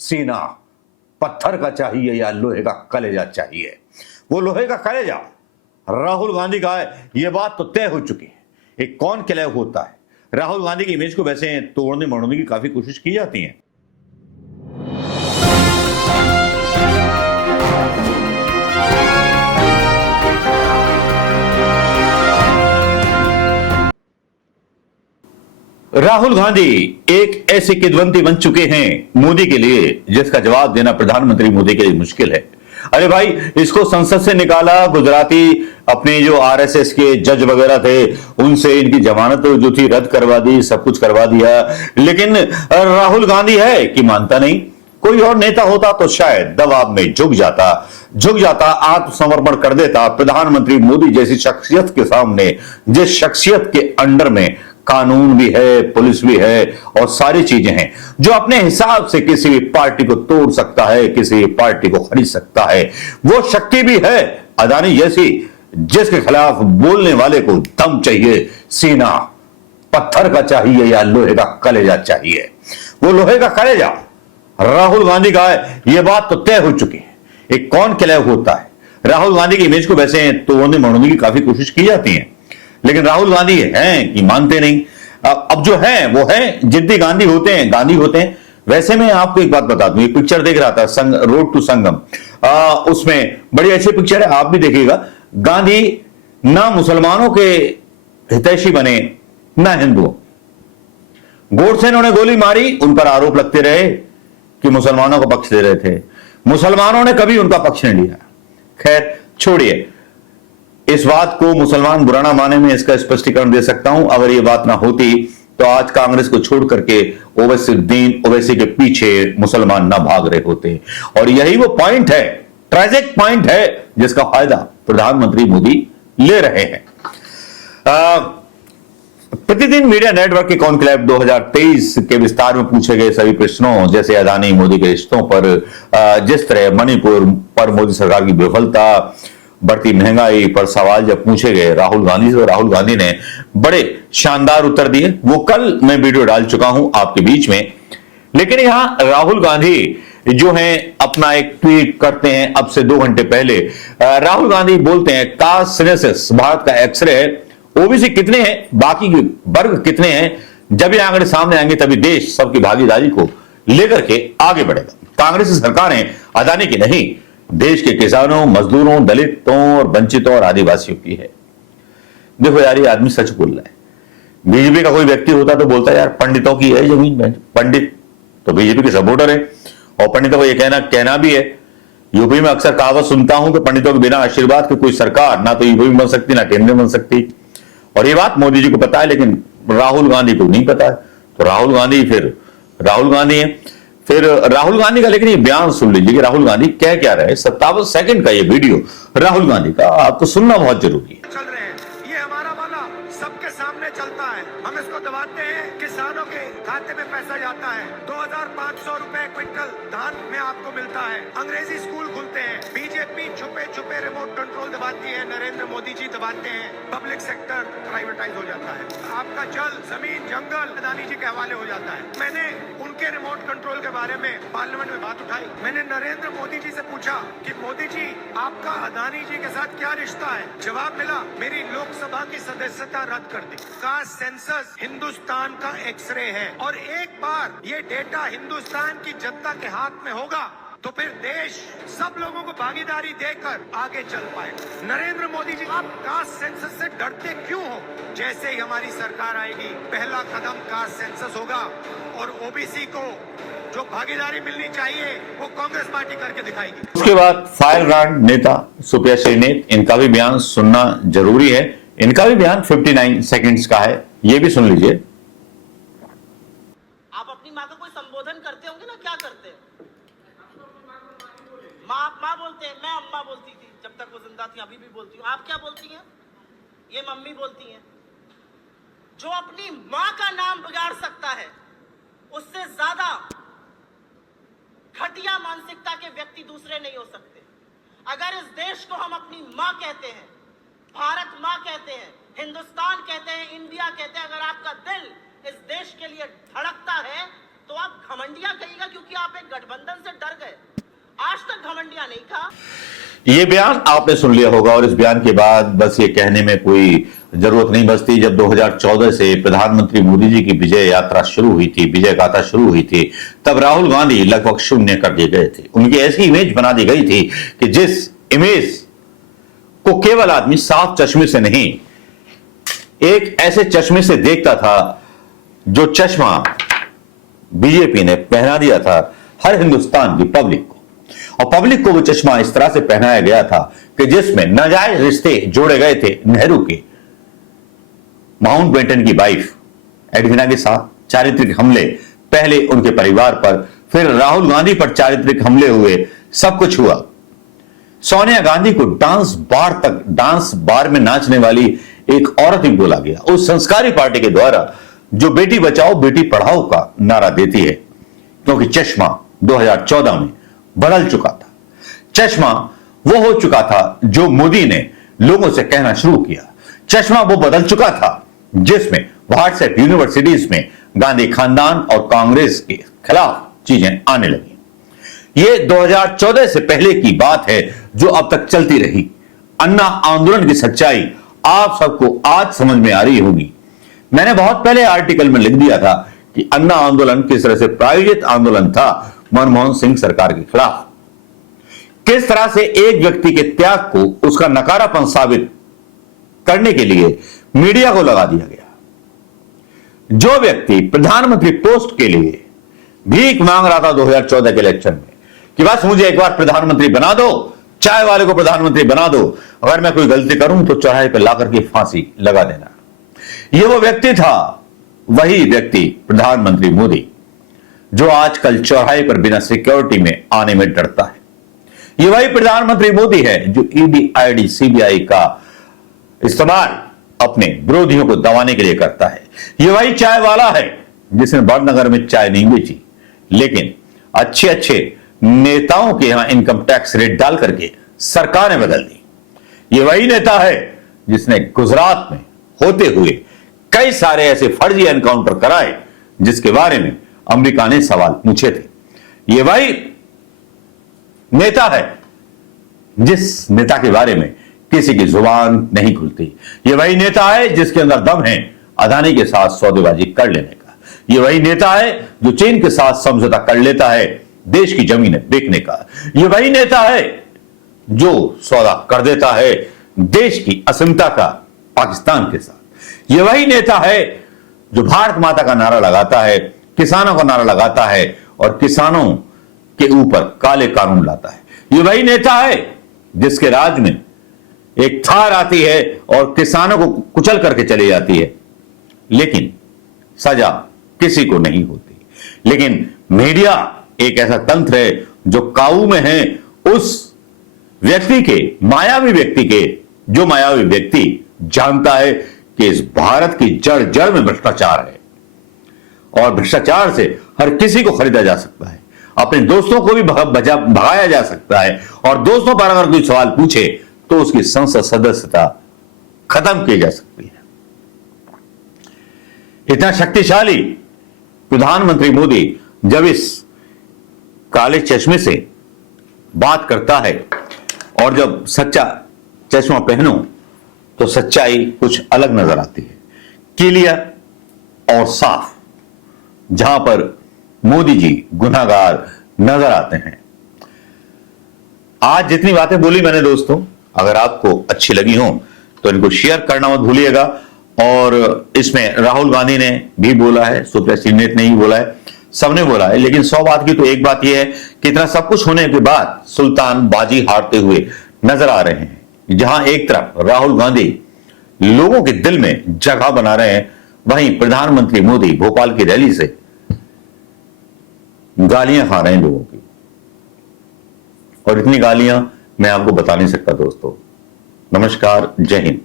सीना पत्थर का चाहिए या लोहे का कलेजा चाहिए? वो लोहे का कलेजा राहुल गांधी का है, ये बात तो तय हो चुकी है। एक कौन क्या होता है, राहुल गांधी की इमेज को वैसे तोड़ने मरोड़ने की काफी कोशिश की जाती है। राहुल गांधी एक ऐसे किदवंती बन चुके हैं मोदी के लिए जिसका जवाब देना प्रधानमंत्री मोदी के लिए मुश्किल है। अरे भाई, इसको संसद से निकाला, गुजराती अपने जो आरएसएस के जज वगैरह थे उनसे इनकी जमानत जो थी रद्द करवा दी, सब कुछ करवा दिया, लेकिन राहुल गांधी है कि मानता नहीं। कोई और नेता होता तो शायद दबाव में झुक जाता, आत्मसमर्पण कर देता प्रधानमंत्री मोदी जैसी शख्सियत के सामने, जिस शख्सियत के अंडर में कानून भी है, पुलिस भी है और सारी चीजें हैं, जो अपने हिसाब से किसी भी पार्टी को तोड़ सकता है, किसी भी पार्टी को खरीद सकता है। वो शक्ति भी है अदानी जैसी, जिसके खिलाफ बोलने वाले को दम चाहिए, सीना पत्थर का चाहिए या लोहे का कलेजा चाहिए? वो लोहे का कलेजा राहुल गांधी का है, ये बात तो तय हो चुकी है। एक कौन क्या होता है, राहुल गांधी की इमेज को वैसे तोड़ने मरोड़ने की काफी कोशिश की जाती है, लेकिन राहुल गांधी हैं कि मानते नहीं। अब जो है वो है, जिद्दी गांधी होते हैं। वैसे मैं आपको एक बात बता दूं, एक पिक्चर देख रहा था, रोड टू संगम, उसमें बड़ी अच्छी पिक्चर है, आप भी देखिएगा। गांधी ना मुसलमानों के हितैषी बने ना हिंदुओं। गोडसे ने गोली मारी, उन पर आरोप लगते रहे कि मुसलमानों को पक्ष दे रहे थे, मुसलमानों ने कभी उनका पक्ष नहीं लिया। खैर छोड़िए, इस बात को मुसलमान बुरा ना माने, मैं इसका स्पष्टीकरण दे सकता हूं। अगर ये बात ना होती तो आज कांग्रेस को छोड़ करके ओवैसी के पीछे मुसलमान ना भाग रहे होते। और यही वो पॉइंट है, ट्रेजिक पॉइंट है, जिसका फायदा प्रधानमंत्री मोदी ले रहे हैं। प्रतिदिन मीडिया नेटवर्क के कॉन्क्लेव 2023 के विस्तार में पूछे गए सभी प्रश्नों, जैसे अदानी मोदी के रिश्तों पर, जिस तरह मणिपुर पर मोदी सरकार की विफलता, बढ़ती महंगाई पर सवाल जब पूछे गए राहुल गांधी से, तो राहुल गांधी ने बड़े शानदार उत्तर दिए। वो कल मैं वीडियो डाल चुका हूं आपके बीच में। लेकिन यहां राहुल गांधी जो हैं अपना एक ट्वीट करते हैं अब से 2 घंटे पहले। राहुल गांधी बोलते हैं, कास्ट सिनेसिस भारत का एक्सरे है, ओबीसी कितने हैं, बाकी के वर्ग कितने हैं, जब ये आंकड़े सामने आएंगे तभी देश सबकी भागीदारी को लेकर के आगे बढ़ेगा। कांग्रेस की सरकारें अदानी की नहीं, देश के किसानों, मजदूरों, दलितों और वंचितों और आदिवासियों की है। देखो यार, ये आदमी सच बोल रहा है। बीजेपी का कोई व्यक्ति होता तो बोलता यार पंडितों की है जमीन, पंडित तो बीजेपी के सपोर्टर है, और पंडितों को ये कहना भी है। यूपी में अक्सर कहावत सुनता हूं कि पंडितों के बिना आशीर्वाद की कोई सरकार ना तो यूपी में बन सकती ना केंद्र में बन सकती। और ये बात मोदी जी को पता है, लेकिन राहुल गांधी को नहीं पता है। तो राहुल गांधी है। फिर राहुल गांधी का, लेकिन ये बयान सुन लीजिए कि राहुल गांधी क्या रहे। 57 सेकंड का ये वीडियो राहुल गांधी का, आपको सुनना बहुत जरूरी है। चल रहे हैं, ये हमारा वाला सबके सामने चलता है, हम इसको दबाते हैं, किसानों के खाते में पैसा जाता है, 2500 रुपए क्विंटल धान में आपको मिलता है, अंग्रेजी स्कूल खुलते हैं, बीजेपी छुपे रिमोट कंट्रोल दबाती है, नरेंद्र मोदी जी दबाते हैं, पब्लिक सेक्टर प्राइवेटाइज हो जाता है, आपका जल, जमीन, जंगल अदानी जी के हवाले हो जाता है। मैंने उनके रिमोट कंट्रोल के बारे में पार्लियामेंट में बात उठाई। मैंने नरेंद्र मोदी जी से पूछा कि मोदी जी आपका अदानी जी के साथ क्या रिश्ता है? जवाब मिला, मेरी लोकसभा की सदस्यता रद्द कर दी। कास्ट सेंसस हिंदुस्तान का एक्सरे है, और एक बार ये डेटा हिंदुस्तान की जनता के हाथ में होगा तो फिर देश सब लोगों को भागीदारी देकर आगे चल पाए। नरेंद्र मोदी जी, आप कास्ट सेंसस से डरते क्यों हो? जैसे ही हमारी सरकार आएगी, पहला कदम कास्ट सेंसस होगा, और ओबीसी को जो भागीदारी मिलनी चाहिए वो कांग्रेस पार्टी करके दिखाएगी। उसके बाद फायर ब्रांड नेता सुप्रिया श्रीनेत, इनका भी बयान सुनना जरूरी है। इनका भी बयान 59 सेकंड्स का है, ये भी सुन लीजिए। आप अपनी माँ का कोई संबोधन करते होंगे ना, क्या करते हैं? माँ बोलते हैं, मैं अम्मा बोलती थी जब तक वो जिंदा थी, अभी भी बोलती हूँ। आप क्या बोलती हैं? ये मम्मी बोलती हैं। जो अपनी माँ का नाम बिगाड़ सकता है, उससे ज्यादा घटिया मानसिकता के व्यक्ति दूसरे नहीं हो सकते। अगर इस देश को हम अपनी माँ कहते हैं, भारत माँ कहते हैं, हिंदुस्तान कहते हैं, इंडिया कहते हैं, अगर आपका दिल इस देश के लिए धड़कता है तो आप घमंडिया कहिएगा, क्योंकि आप एक गठबंधन से डर गए। आज तक घमंडिया नहीं था। ये बयान आपने सुन लिया होगा और इस बयान के बाद बस ये कहने में कोई जरूरत नहीं बचती। जब 2014 से प्रधानमंत्री मोदी जी की विजय यात्रा शुरू हुई थी, विजय गाथा शुरू हुई थी, तब राहुल गांधी लगभग शून्य कर दिए गए थे। उनकी ऐसी इमेज बना दी गई थी कि जिस इमेज को केवल आदमी साफ चश्मे से नहीं, एक ऐसे चश्मे से देखता था जो चश्मा बीजेपी ने पहना दिया था हर हिंदुस्तान की पब्लिक को। और पब्लिक को वो चश्मा इस तरह से पहनाया गया था कि जिसमें नाजायज रिश्ते जोड़े गए थे नेहरू के माउंटबेटन की वाइफ एडविना के साथ। चारित्रिक हमले पहले उनके परिवार पर, फिर राहुल गांधी पर चारित्रिक हमले हुए, सब कुछ हुआ। सोनिया गांधी को डांस बार में नाचने वाली एक औरत ही बोला गया उस संस्कारी पार्टी के द्वारा जो बेटी बचाओ बेटी पढ़ाओ का नारा देती है, क्योंकि चश्मा 2014 में बदल चुका था। चश्मा वो हो चुका था जो मोदी ने लोगों से कहना शुरू किया। चश्मा वो बदल चुका था जिसमें व्हाट्सएप यूनिवर्सिटीज में गांधी खानदान और कांग्रेस के खिलाफ चीजें आने लगी। ये 2014 से पहले की बात है जो अब तक चलती रही। अन्ना आंदोलन की सच्चाई आप सबको आज समझ में आ रही होगी। मैंने बहुत पहले आर्टिकल में लिख दिया था कि अन्ना आंदोलन किस तरह से प्रायोजित आंदोलन था मनमोहन सिंह सरकार के खिलाफ। किस तरह से एक व्यक्ति के त्याग को उसका नकारापन साबित करने के लिए मीडिया को लगा दिया गया। जो व्यक्ति प्रधानमंत्री पोस्ट के लिए भीख मांग रहा था 2014 के इलेक्शन में कि बस मुझे एक बार प्रधानमंत्री बना दो, चाय वाले को प्रधानमंत्री बना दो, अगर मैं कोई गलती करूं तो चौराहे पर लाकर के फांसी लगा देना। यह वो व्यक्ति था, वही व्यक्ति प्रधानमंत्री मोदी, जो आजकल चौराहे पर बिना सिक्योरिटी में आने में डरता है। यह वही प्रधानमंत्री मोदी है जो ईडी, आईडी, सीबीआई का इस्तेमाल अपने विरोधियों को दबाने के लिए करता है। यह वही चाय वाला है जिसने बड़नगर में चाय नहीं बेची, लेकिन अच्छे अच्छे नेताओं के यहां इनकम टैक्स रेट डाल करके सरकारें बदल दी। यह वही नेता है जिसने गुजरात में होते हुए कई सारे ऐसे फर्जी एनकाउंटर कराए जिसके बारे में अमेरिका ने सवाल पूछे थे। यह वही नेता है जिस नेता के बारे में किसी की जुबान नहीं खुलती। यह वही नेता है जिसके अंदर दम है अदानी के साथ सौदेबाजी कर लेने का। यह वही नेता है जो चीन के साथ समझौता कर लेता है देश की जमीनें बेचने का। यह वही नेता है जो सौदा कर देता है देश की अस्मिता का पाकिस्तान के साथ। यह वही नेता है जो भारत माता का नारा लगाता है, किसानों का नारा लगाता है और किसानों के ऊपर काले कानून लाता है। यह वही नेता है जिसके राज में एक थार आती है और किसानों को कुचल करके चली जाती है, लेकिन सजा किसी को नहीं होती। लेकिन मीडिया एक ऐसा तंत्र है जो काबू में है उस व्यक्ति के, मायावी व्यक्ति के, जो मायावी व्यक्ति जानता है कि इस भारत की जड़ जड़ में भ्रष्टाचार है और भ्रष्टाचार से हर किसी को खरीदा जा सकता है, अपने दोस्तों को भी भगाया जा सकता है और दोस्तों पर अगर कोई सवाल पूछे तो उसकी संसद सदस्यता खत्म की जा सकती है। इतना शक्तिशाली प्रधानमंत्री मोदी जब इस काले चश्मे से बात करता है और जब सच्चा चश्मा पहनो तो सच्चाई कुछ अलग नजर आती है, क्लियर और साफ। जहां पर मोदी जी गुनाहगार नजर आते हैं। आज जितनी बातें बोली मैंने दोस्तों, अगर आपको अच्छी लगी हो तो इनको शेयर करना मत भूलिएगा। और इसमें राहुल गांधी ने भी बोला है, सुप्रिया सिन्हा ने ही बोला है, सबने बोला है, लेकिन 100 बात की तो एक बात यह है कि इतना सब कुछ होने के बाद सुल्तान बाजी हारते हुए नजर आ रहे हैं। जहां एक तरफ राहुल गांधी लोगों के दिल में जगह बना रहे हैं, वहीं प्रधानमंत्री मोदी भोपाल की रैली से गालियां खा रहे हैं लोगों की। और इतनी गालियां मैं आपको बता नहीं सकता दोस्तों। नमस्कार, जय हिंद।